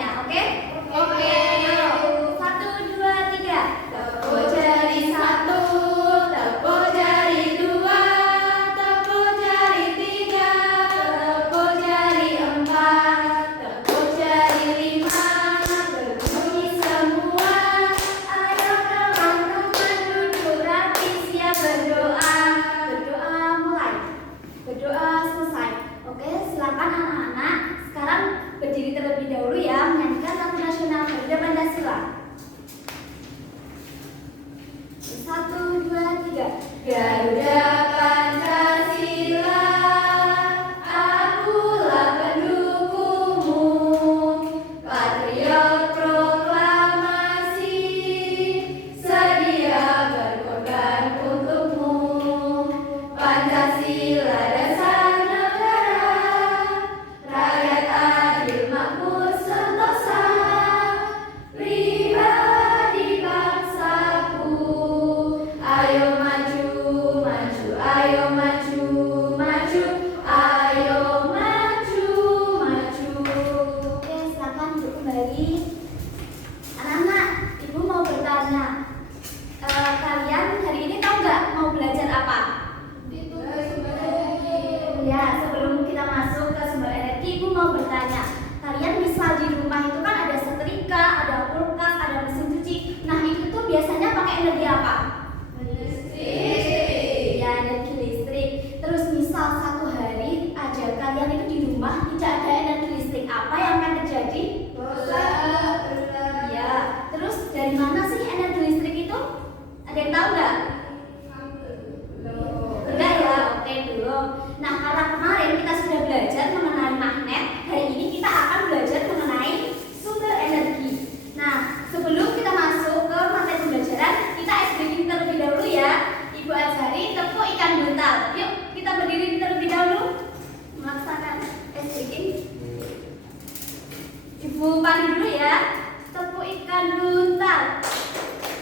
bertanya, oke? Oke, yuk. 1, 2, 3. Tepuk jari 1, tepuk jari 2, tepuk jari 3, tepuk jari 4, tepuk jari 5. Berbunyi semua. Ayo teman-teman duduk rapi, siap berdoa. Berdoa mulai. Berdoa selesai. Oke, silakan anak-anak sekarang berdiri terlebih dahulu ya, menyanyikan lagu nasional Garuda Pancasila. 1, 2, 3. Garuda Pancasila, akulah pendukungmu, patriot proklamasi, sedia berkorban untukmu. Pancasila dasar negara, rakyat adil makmur sentosa, pribadi bangsaku. Ayo maju, maju, ayo maju, maju, ayo maju, maju. Oke, silakan duduk kembali. Anak-anak, ibu mau bertanya, kalian hari ini tahu nggak mau belajar apa? Ya, sebelum kita masuk ke sumber energi, ibu mau bertanya, kalian misal di rumah itu kan ada setrika, ada kulkas, ada mesin cuci. Nah, itu tuh biasanya pakai energi apa? Listrik. Ya, energi listrik. Terus misal satu hari aja kalian itu di rumah tidak ada energi listrik, apa yang akan terjadi? Ya, terus dari mana sih energi listrik itu? Ada yang tahu nggak? Enggak ya, oke belum. Nah, karena kemarin kita sudah belajar mengenai magnet, hari ini kita akan belajar mengenai sumber energi. Nah, sebelum kita masuk ke materi pembelajaran, kita ice breaking terlebih dahulu ya. Ibu ajari tepuk ikan buntal. Yuk, kita berdiri terlebih dahulu melaksanakan ice breaking. Ibu pandu dulu ya. Tepuk ikan buntal.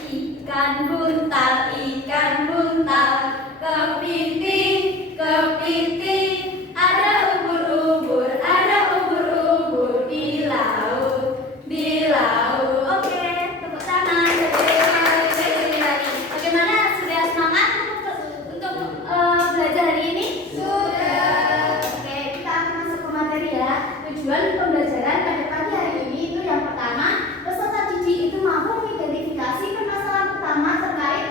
Ikan buntal, ikan buntal, kepiting, kepiting, ada ubur-ubur, ada ubur-ubur di laut, di laut. Oke, tepuk tangan. Bagaimana, sudah semangat untuk belajar hari ini? Sudah. Oke, kita akan masuk ke materi ya. Tujuan pembelajaran pada pagi hari ini itu yang pertama, peserta didik itu mampu mengidentifikasi permasalahan utama terkait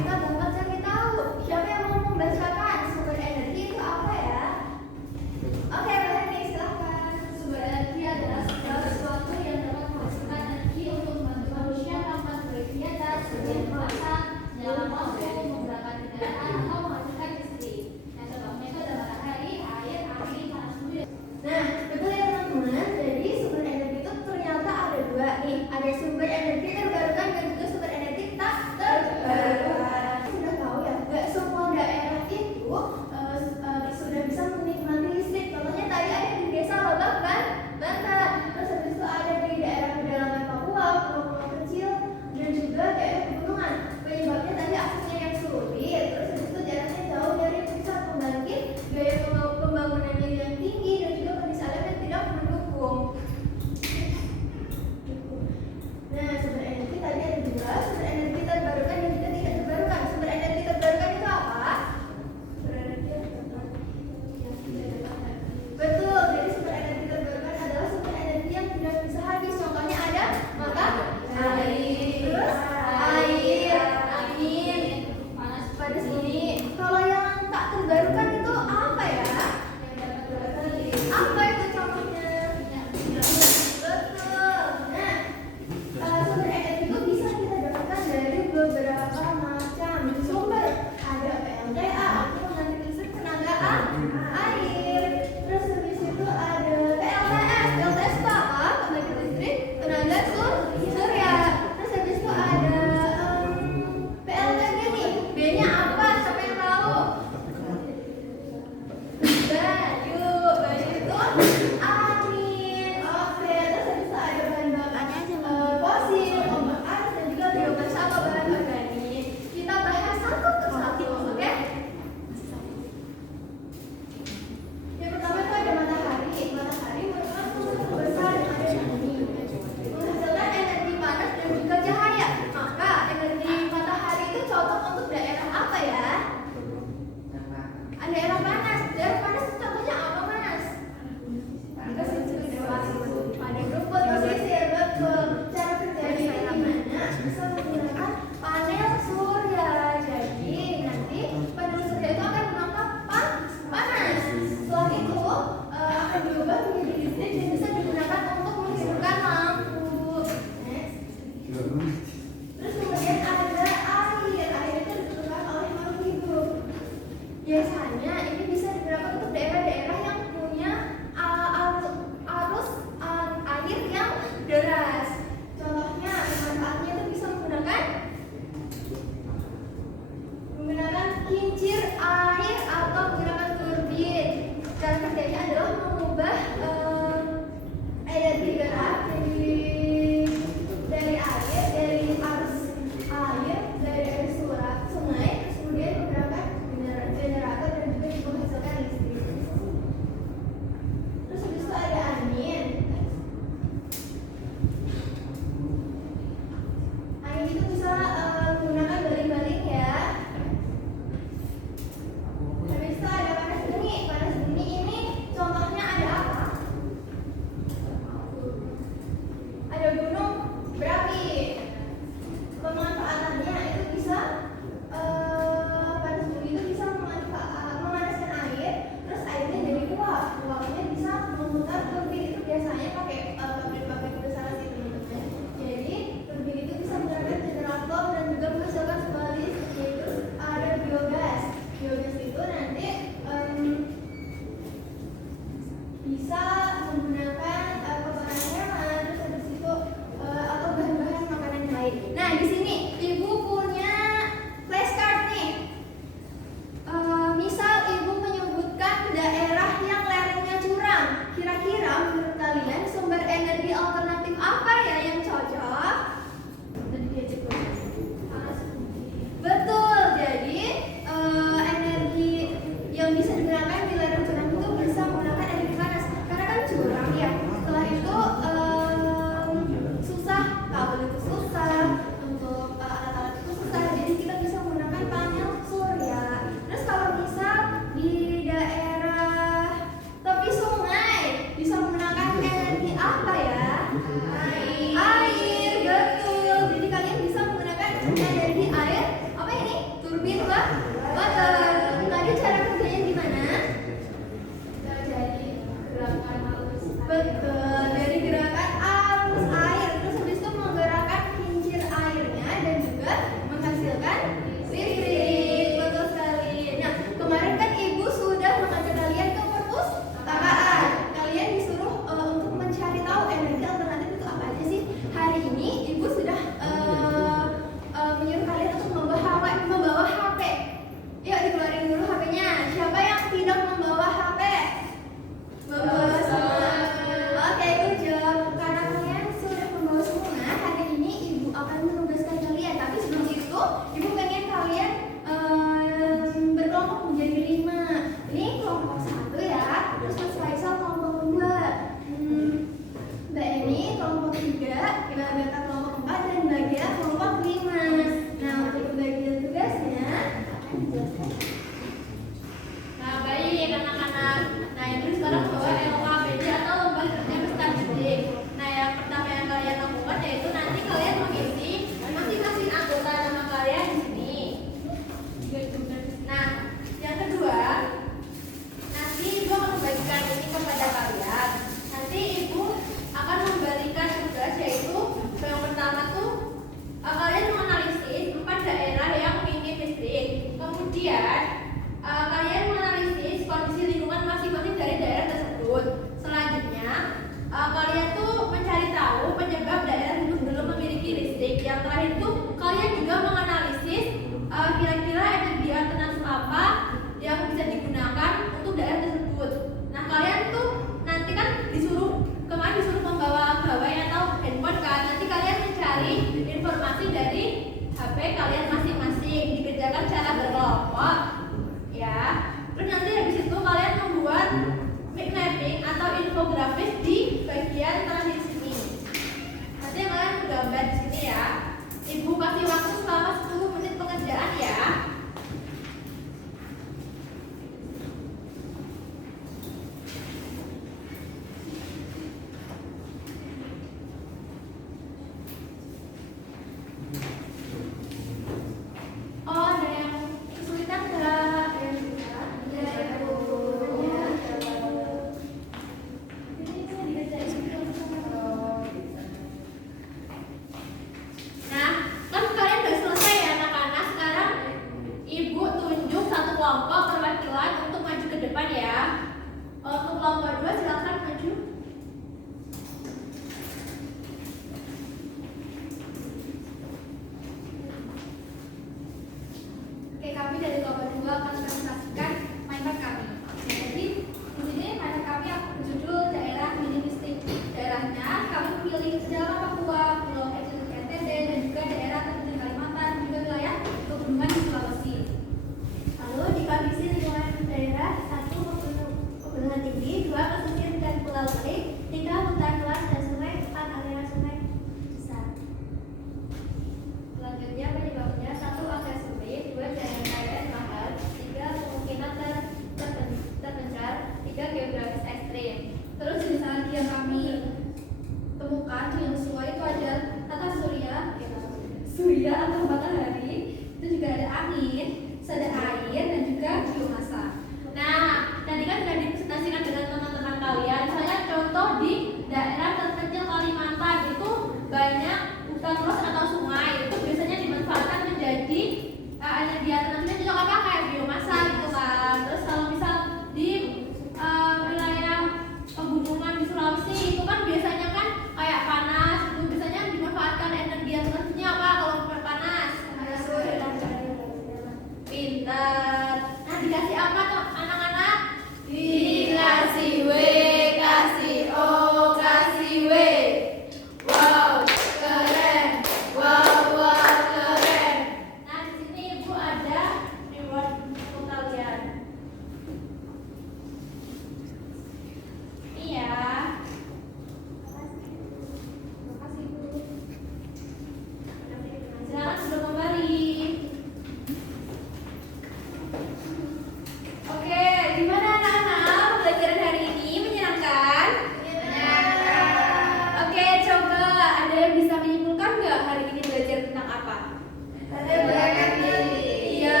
Iya,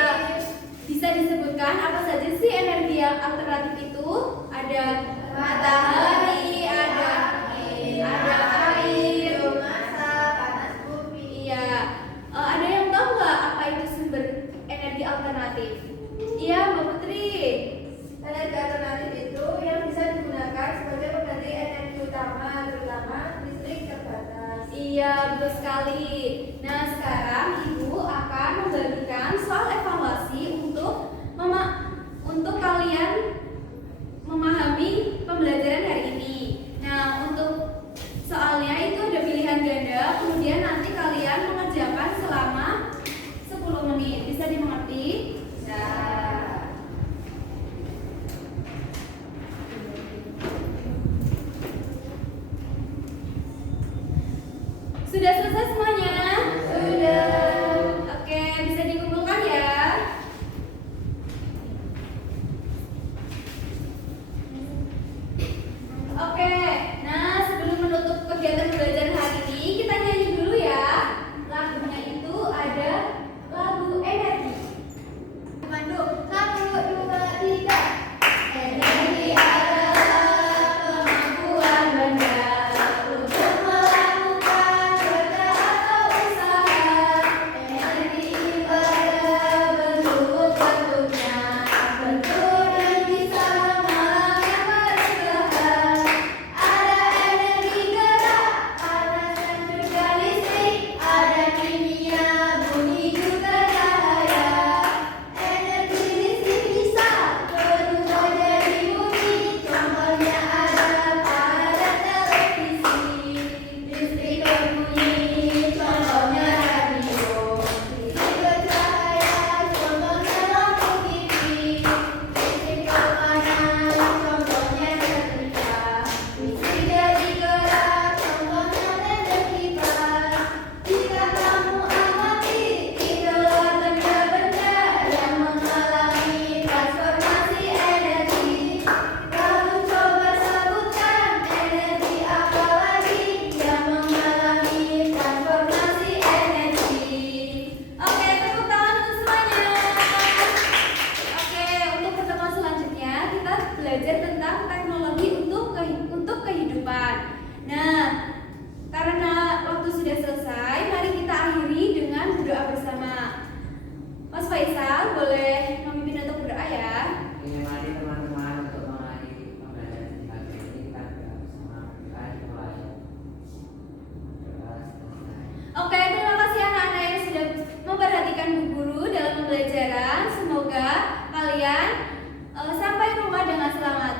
bisa disebutkan apa saja sih energi yang alternatif itu? Ada matahari, ada air, panas bumi. iya. Ada yang tahu nggak apa itu sumber energi alternatif? Iya, Mbak Putri. Energi alternatif itu yang bisa digunakan sebagai pengganti energi utama, terutama listrik terbatas. Iya, betul sekali. Nah, sekarang Ibu akan membagikan soal evaluasi untuk kalian memahami pembelajaran hari ini. Nah, untuk soalnya itu ada pilihan ganda, kemudian nanti kalian mengerjakan selama 10 menit. Bisa dimengerti? Ya. Sudah selesai semuanya? Sudah. Oke, bisa dikumpulkan ya. Oke, nah sebelum menutup kegiatan pembelajaran hari ini, kita nyanyi dulu ya. Lagunya itu ada lagu energi. Pandu, 1, 2, 3. Energi adalah kemampuan benda untuk melakukan kerja atau usaha. Energi pada bentuk-bentuknya, bentuk yang bisa mengalami perubahan. Ada energi gerak, panas dan juga listrik. Ada kimia, bunyi juga cahaya. Energi listrik bisa berubah jadi bumi. Contohnya ada pada televisi. Listrik berbunyi, contohnya radio. Listrik bercahaya, contohnya lampu TV. Listrik berpanas, contohnya setrika. Listrik jadi gerak, contohnya tenda kipas. Jika kamu amati, itulah benda-benda yang mengalami transformasi energi. Lalu coba sebutkan energi apa lagi yang mengalami transformasi energi. Oke, tepuk tangan untuk semuanya. Oke, untuk pertemuan selanjutnya kita belajar tentang teknologi untuk kehidupan. Nah, karena waktu sudah selesai, mari kita akhiri dengan berdoa bersama. Mas Faisal, boleh memimpin untuk berdoa ya. Ini mari teman-teman untuk mengakhiri pembelajaran di pagi ini kita berdoa bersama. Doa dimulai. Doa selesai. Oke, terima kasih anak-anak yang sudah memperhatikan Bu Guru dalam pembelajaran. Semoga kalian sampai rumah dengan selamat.